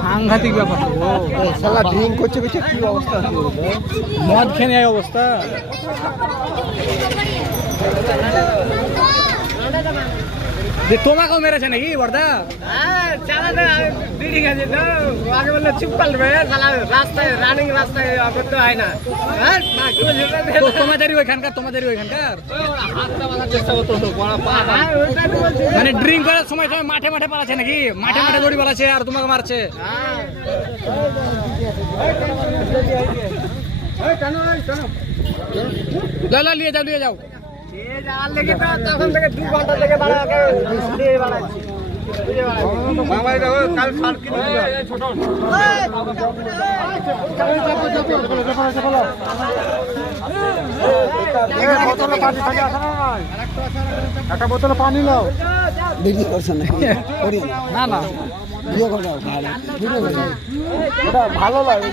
সাংঘাতিক ব্যাপার শালা ড্রিঙ্ক করছে বেশি কি অবস্থা মদ খেয়ে এই অবস্থা তোমাকেও মেরেছে নাকি বর্দা তোমাদেরই ওইখানকার মানে ড্রিঙ্ক করার সময় সময় মাঠে মাঠে পালাচ্ছে নাকি মাঠে মাঠে দড়ি পালাচ্ছে আর তোমাকে মারছে নিয়ে যাও তখন থেকে 2 ঘন্টা থেকে একটা বোতলে পানি নাও বিক্রি করছেন না না ভালো লাগে